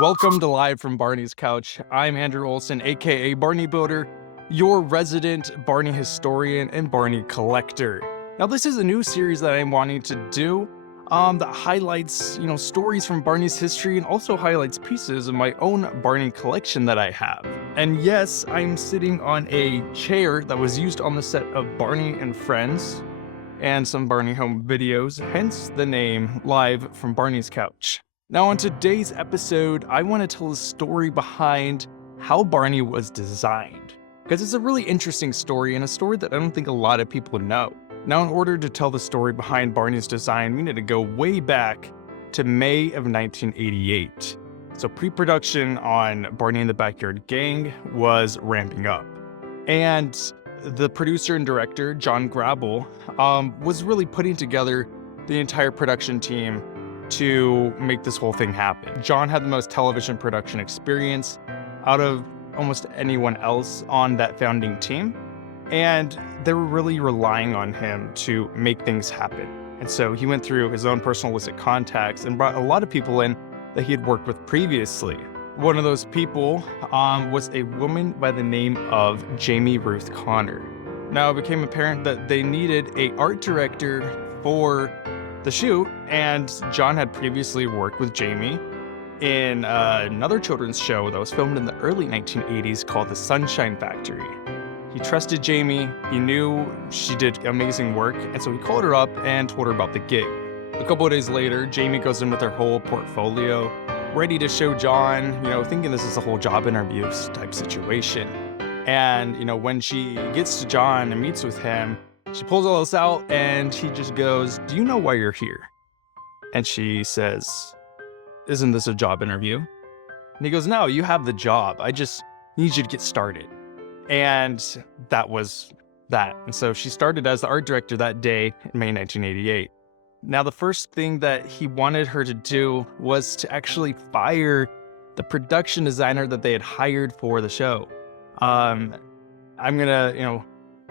Welcome to Live from Barney's Couch. I'm Andrew Olson, aka Barney Builder, your resident Barney historian and Barney collector. Now, this is a new series that I'm wanting to do that highlights, stories from Barney's history and also highlights pieces of my own Barney collection that I have. And yes, I'm sitting on a chair that was used on the set of Barney and Friends and some Barney home videos, hence the name Live from Barney's Couch. Now, on today's episode, I want to tell the story behind how Barney was designed, because it's a really interesting story and a story that I don't think a lot of people know. Now, in order to tell the story behind Barney's design, we need to go way back to May of 1988. So pre-production on Barney and the Backyard Gang was ramping up. And the producer and director, John Grable, was really putting together the entire production team to make this whole thing happen. John had the most television production experience out of almost anyone else on that founding team, and they were really relying on him to make things happen. And so he went through his own personal list of contacts and brought a lot of people in that he had worked with previously. One of those people was a woman by the name of Jamie Ruth Conner. Now, it became apparent that they needed an art director for the shoot, and John had previously worked with Jamie in another children's show that was filmed in the early 1980s called The Sunshine Factory. He trusted Jamie, he knew she did amazing work, and so he called her up and told her about the gig. A couple of days later, Jamie goes in with her whole portfolio, ready to show John, thinking this is a whole job interview type situation. And, when she gets to John and meets with him, she pulls all this out and he just goes, "Do you know why you're here?" And she says, "Isn't this a job interview?" And he goes, "No, you have the job. I just need you to get started." And that was that. And so she started as the art director that day in May 1988. Now, the first thing that he wanted her to do was to actually fire the production designer that they had hired for the show.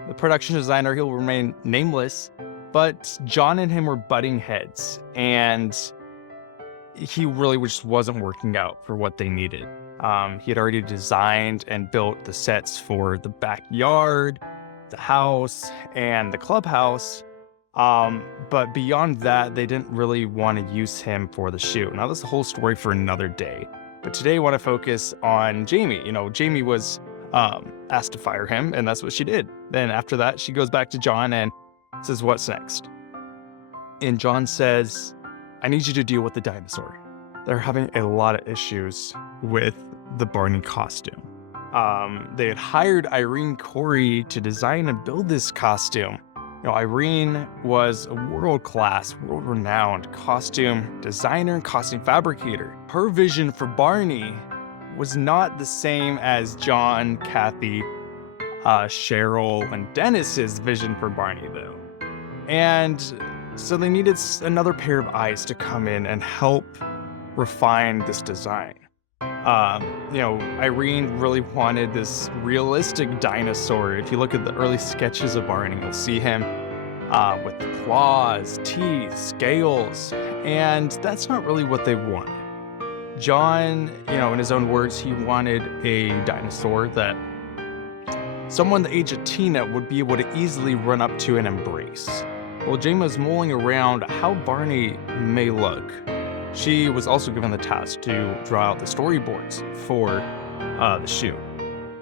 The production designer, he'll remain nameless, but John and him were butting heads, and he really just wasn't working out for what they needed. He had already designed and built the sets for the backyard, the house, and the clubhouse. But beyond that, they didn't really want to use him for the shoot. Now, that's the whole story for another day. But today I want to focus on Jamie. Jamie was asked to fire him, and that's what she did. Then after that, she goes back to John and says, "What's next?" And John says, "I need you to deal with the dinosaur. They're having a lot of issues with the Barney costume." They had hired Irene Corey to design and build this costume. Irene was a world-class, world-renowned costume designer and costume fabricator. Her vision for Barney was not the same as John, Kathy, Cheryl, and Dennis's vision for Barney, though. And so they needed another pair of eyes to come in and help refine this design. Irene really wanted this realistic dinosaur. If you look at the early sketches of Barney, you'll see him with claws, teeth, scales, and that's not really what they wanted. John, in his own words, he wanted a dinosaur that someone the age of Tina would be able to easily run up to and embrace. While Jamie was mulling around how Barney may look, she was also given the task to draw out the storyboards for the shoot.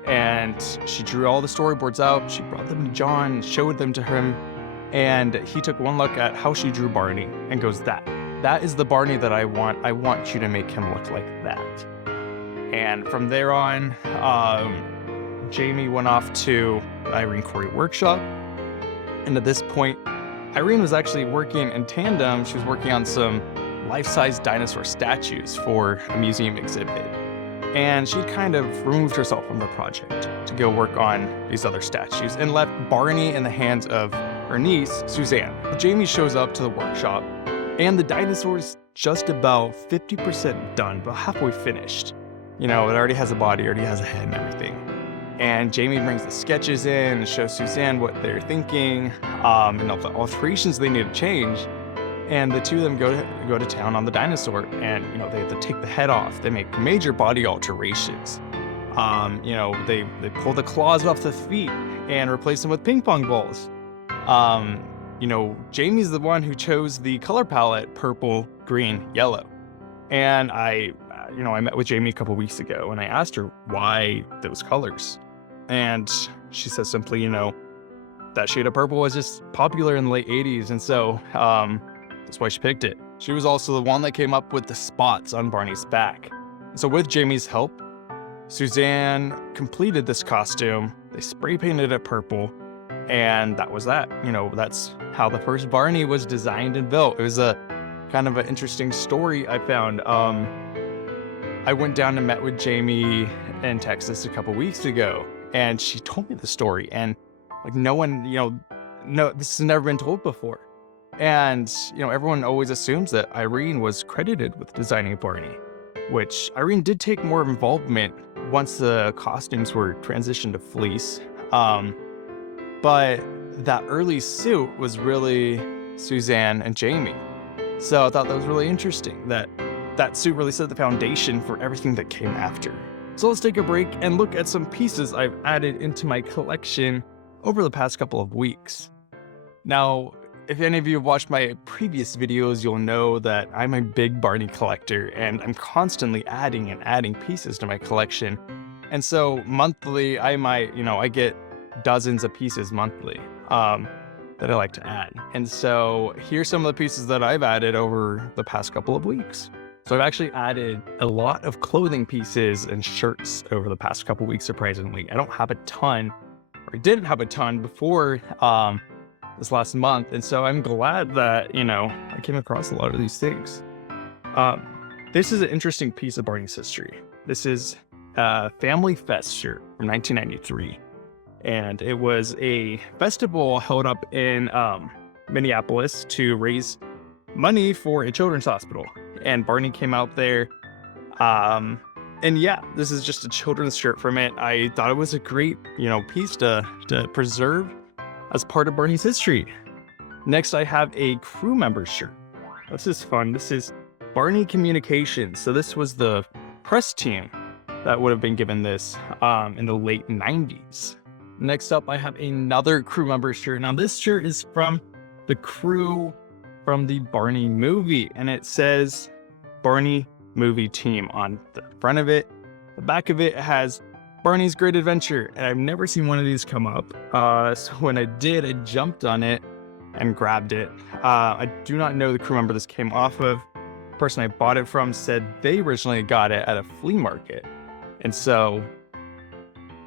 And she drew all the storyboards out, she brought them to John, showed them to him, and he took one look at how she drew Barney and goes, That is the Barney that I want. I want you to make him look like that." And from there on, Jamie went off to the Irene Corey workshop. And at this point, Irene was actually working in tandem. She was working on some life-size dinosaur statues for a museum exhibit. And she kind of removed herself from the project to go work on these other statues and left Barney in the hands of her niece, Suzanne. Jamie shows up to the workshop, and the dinosaur's just about 50% done, about halfway finished. It already has a body, already has a head and everything. And Jamie brings the sketches in and shows Suzanne what they're thinking, and all the alterations they need to change. and the two of them go to town on the dinosaur, and they have to take the head off. They make major body alterations. They pull the claws off the feet and replace them with ping pong balls. Jamie's the one who chose the color palette purple, green, yellow. And I met with Jamie a couple weeks ago, and I asked her why those colors. And she says simply, that shade of purple was just popular in the late 80s. And so that's why she picked it. She was also the one that came up with the spots on Barney's back. So with Jamie's help, Suzanne completed this costume. They spray painted it purple. And that was that. That's how the first Barney was designed and built. It was a kind of an interesting story I found. I went down and met with Jamie in Texas a couple weeks ago, and she told me the story. And no one, this has never been told before. And, everyone always assumes that Irene was credited with designing Barney, which Irene did take more involvement once the costumes were transitioned to fleece. But that early suit was really Suzanne and Jamie. So I thought that was really interesting that suit really set the foundation for everything that came after. So let's take a break and look at some pieces I've added into my collection over the past couple of weeks. Now, if any of you have watched my previous videos, you'll know that I'm a big Barney collector, and I'm constantly adding and adding pieces to my collection. And so monthly, I get dozens of pieces monthly that I like to add. And so here's some of the pieces that I've added over the past couple of weeks. So I've actually added a lot of clothing pieces and shirts over the past couple of weeks, surprisingly. I don't have a ton, or I didn't have a ton before this last month. And so I'm glad that, I came across a lot of these things. This is an interesting piece of Barney's history. This is a Family Fest shirt from 1993. And it was a festival held up in Minneapolis to raise money for a children's hospital. And Barney came out there. And yeah, this is just a children's shirt from it. I thought it was a great, piece to preserve as part of Barney's history. Next, I have a crew member shirt. This is fun. This is Barney Communications. So this was the press team that would have been given this in the late 90s. Next up, I have another crew member shirt. Now, this shirt is from the crew from the Barney movie, and it says Barney Movie Team on the front of it. The back of it has Barney's Great Adventure, and I've never seen one of these come up. So when I did, I jumped on it and grabbed it. I do not know the crew member this came off of. The person I bought it from said they originally got it at a flea market, and so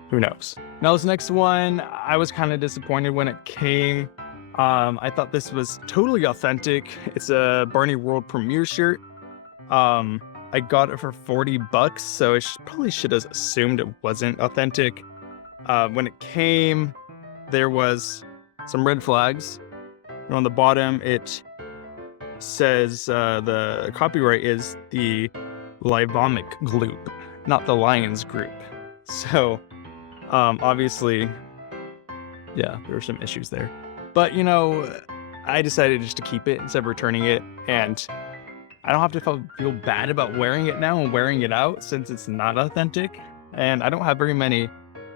who knows? Now, this next one, I was kind of disappointed when it came. I thought this was totally authentic. It's a Barney World Premiere shirt. I got it for $40, so I probably should have assumed it wasn't authentic. When it came, there was some red flags. And on the bottom, it says the copyright is the Livomic Group, not the Lions Group. So obviously, yeah, there were some issues there. But, I decided just to keep it instead of returning it. And I don't have to feel bad about wearing it now and wearing it out since it's not authentic. And I don't have very many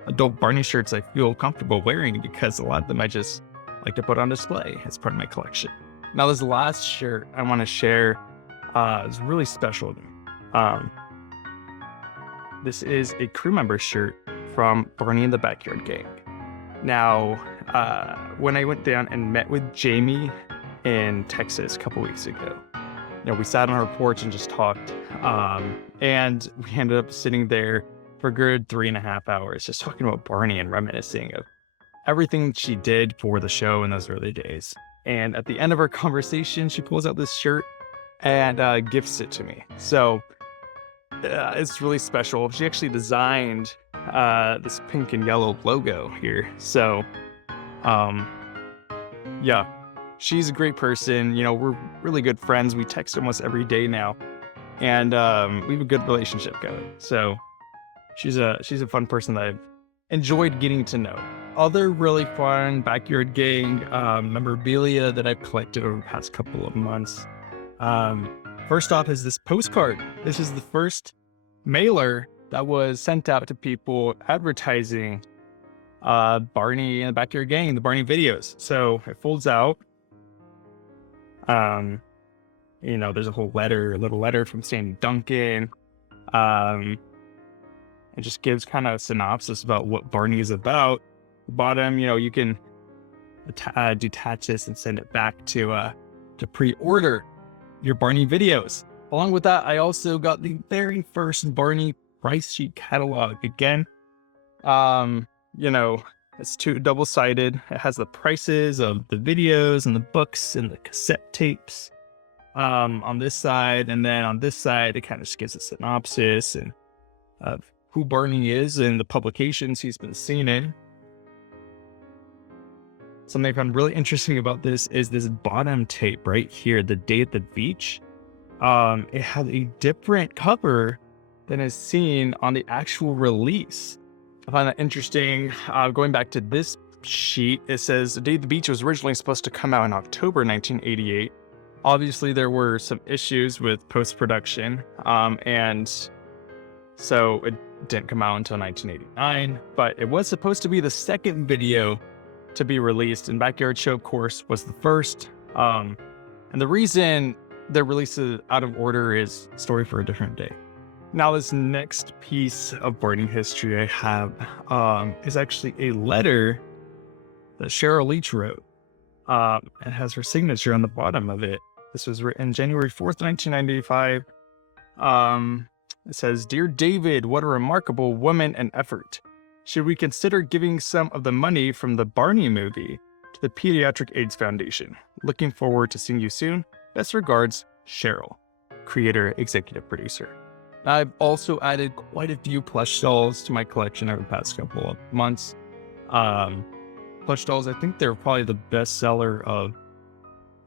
adult Barney shirts I feel comfortable wearing because a lot of them I just like to put on display as part of my collection. Now, this last shirt I want to share is really special to me. This is a crew member shirt from Barney and the Backyard Gang. Now, when I went down and met with Jamie in Texas a couple weeks ago, we sat on her porch and just talked. And we ended up sitting there for a good 3.5 hours, just talking about Barney and reminiscing of everything she did for the show in those early days. And at the end of our conversation, she pulls out this shirt and gifts it to me. So it's really special. She actually designed this pink and yellow logo here. So, yeah, she's a great person. We're really good friends. We text almost every day now, and we have a good relationship going. So she's a fun person that I've enjoyed getting to know. other really fun backyard gang memorabilia that I've collected over the past couple of months. Um, First off is this postcard. This is the first mailer that was sent out to people advertising Barney and the Backyard Gang, the Barney videos. So it folds out. There's a whole letter, a little letter from Sandy Duncan. It just gives kind of a synopsis about what Barney is about. The bottom, you can detach this and send it back to pre-order your Barney videos. Along with that, I also got the very first Barney price sheet catalog. Again, it's double-sided. It has the prices of the videos and the books and the cassette tapes on this side, and then on this side, it kind of just gives a synopsis and of who Barney is and the publications he's been seen in. Something I found really interesting about this is this bottom tape right here, The Day at the Beach. It has a different cover than is seen on the actual release. I find that interesting. Going back to this sheet, it says The Day at the Beach was originally supposed to come out in October 1988. Obviously, there were some issues with post-production, and so it didn't come out until 1989, but it was supposed to be the second video to be released, and Backyard Show, of course, was the first. And the reason they're released out of order is a story for a different day. Now, this next piece of Barney history I have is actually a letter that Cheryl Leach wrote. It has her signature on the bottom of it. This was written January 4th, 1995. It says, "Dear David, what a remarkable woman and effort. Should we consider giving some of the money from the Barney movie to the Pediatric AIDS Foundation? Looking forward to seeing you soon. Best regards, Cheryl, creator, executive producer." I've also added quite a few plush dolls to my collection over the past couple of months. Plush dolls, I think they're probably the best seller of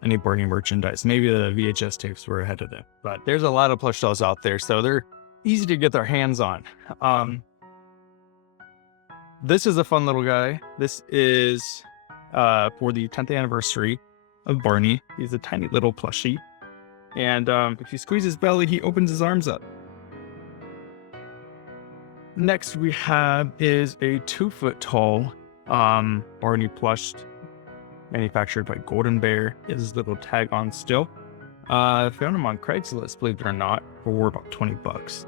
any Barney merchandise. Maybe the VHS tapes were ahead of them, but there's a lot of plush dolls out there, so they're easy to get their hands on. This is a fun little guy. This is for the 10th anniversary of Barney. He's a tiny little plushie, and if you squeeze his belly, he opens his arms up. Next we have is a 2-foot tall Barney plush, manufactured by Golden Bear. He has his little tag on still. I found him on Craigslist, believe it or not, for about $20.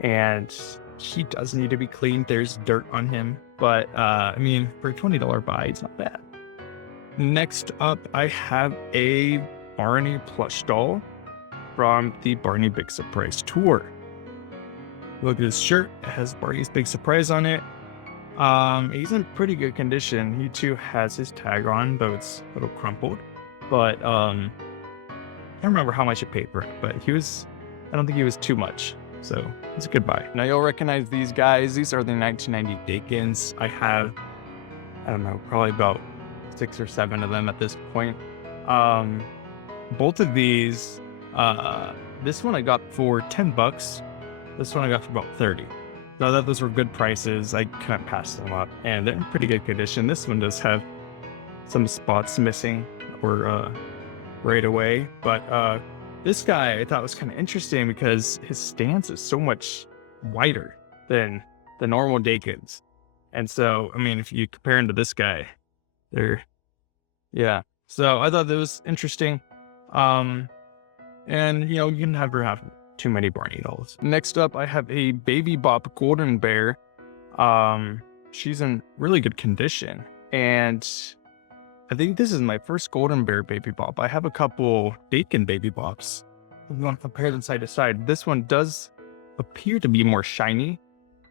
And he does need to be cleaned. There's dirt on him, but for a $20 buy, it's not bad. Next up, I have a Barney plush doll from the Barney Big Surprise tour. Look at his shirt. It has Barney's Big Surprise on it. He's in pretty good condition. He too has his tag on, though it's a little crumpled. But I don't remember how much it paid for it, but I don't think he was too much. So it's a good buy. Now you'll recognize these guys. These are the 1990 Dakins. I have, probably about 6 or 7 of them at this point. Both of these, this one I got for $10. This one I got for about 30. So I thought those were good prices. I couldn't pass them up, and they're in pretty good condition. This one does have some spots missing or right away, but this guy I thought was kind of interesting because his stance is so much wider than the normal Dakins. And so, if you compare him to this guy, so I thought that was interesting. And you can never have too many Barney dolls. Next up, I have a Baby Bop Golden Bear. She's in really good condition, and I think this is my first Golden Bear Baby Bop. I have a couple Dakin Baby Bops. If you want to compare them side to side, this one does appear to be more shiny,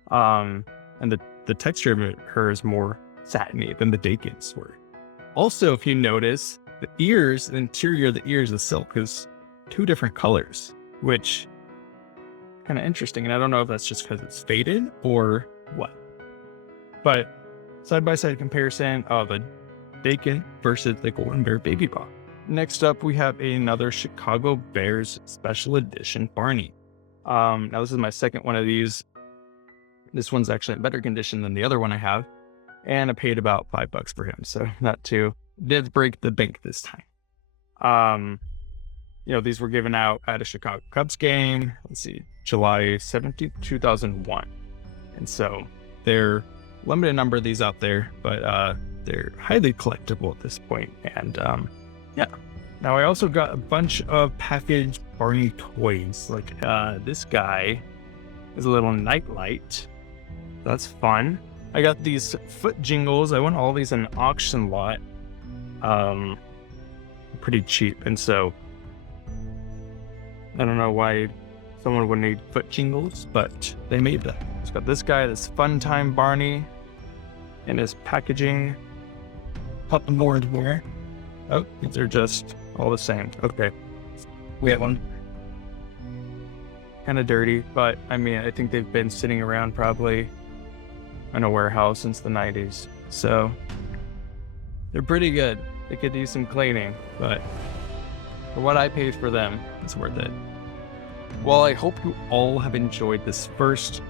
and the texture of her is more satiny than the Dakins were. Also, if you notice, the interior of the ears, the silk is 2 different colors, which kind of interesting. And I don't know if that's just because it's faded or what. But side-by-side comparison of a Dakin versus the Golden Bear Baby Bop. Next up, we have another Chicago Bears Special Edition Barney. Now this is my second one of these. This one's actually in better condition than the other one I have. and I paid about $5 for him. So not too, did break the bank this time. These were given out at a Chicago Cubs game. Let's see, July 17th, 2001. And so they're limited number of these out there, but they're highly collectible at this point. And now I also got a bunch of packaged Barney toys. Like this guy is a little nightlight. That's fun. I got these foot jingles. I won all these in an auction lot. Pretty cheap. And so I don't know why someone would need foot jingles, but they made them. It's got this guy, this Fun Time Barney, in his packaging. Pop more in here. Oh, these are just all the same. Okay. We have one. Kind of dirty, but I mean, I think they've been sitting around probably in a warehouse since the 90s. So they're pretty good. They could use some cleaning, but for what I paid for them, it's worth it. Well, I hope you all have enjoyed this first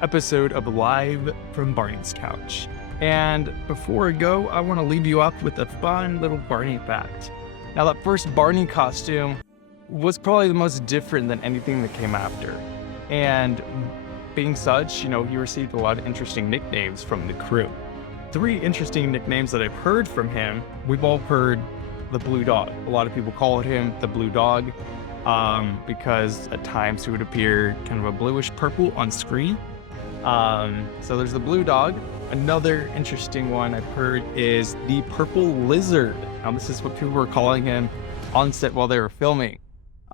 episode of Live from Barney's Couch. And before I go, I want to leave you up with a fun little Barney fact. Now, that first Barney costume was probably the most different than anything that came after. And being such, he received a lot of interesting nicknames from the crew. 3 interesting nicknames that I've heard from him. We've all heard the Blue Dog. A lot of people called him the Blue Dog because at times he would appear kind of a bluish purple on screen. So there's the Blue Dog. Another interesting one I've heard is the Purple Lizard. Now, this is what people were calling him on set while they were filming.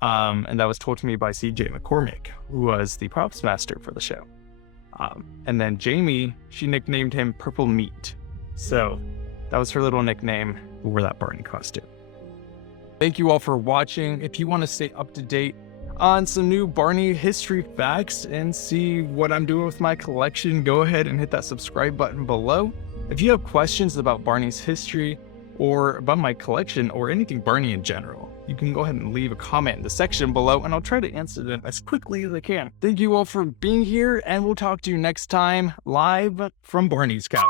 And that was told to me by CJ McCormick, who was the props master for the show. And then Jamie, she nicknamed him Purple Meat. So that was her little nickname for that Barney costume. Thank you all for watching. If you want to stay up to date on some new Barney history facts and see what I'm doing with my collection, go ahead and hit that subscribe button below. If you have questions about Barney's history or about my collection or anything Barney in general, you can go ahead and leave a comment in the section below and I'll try to answer them as quickly as I can. Thank you all for being here, and we'll talk to you next time live from Barney's Couch.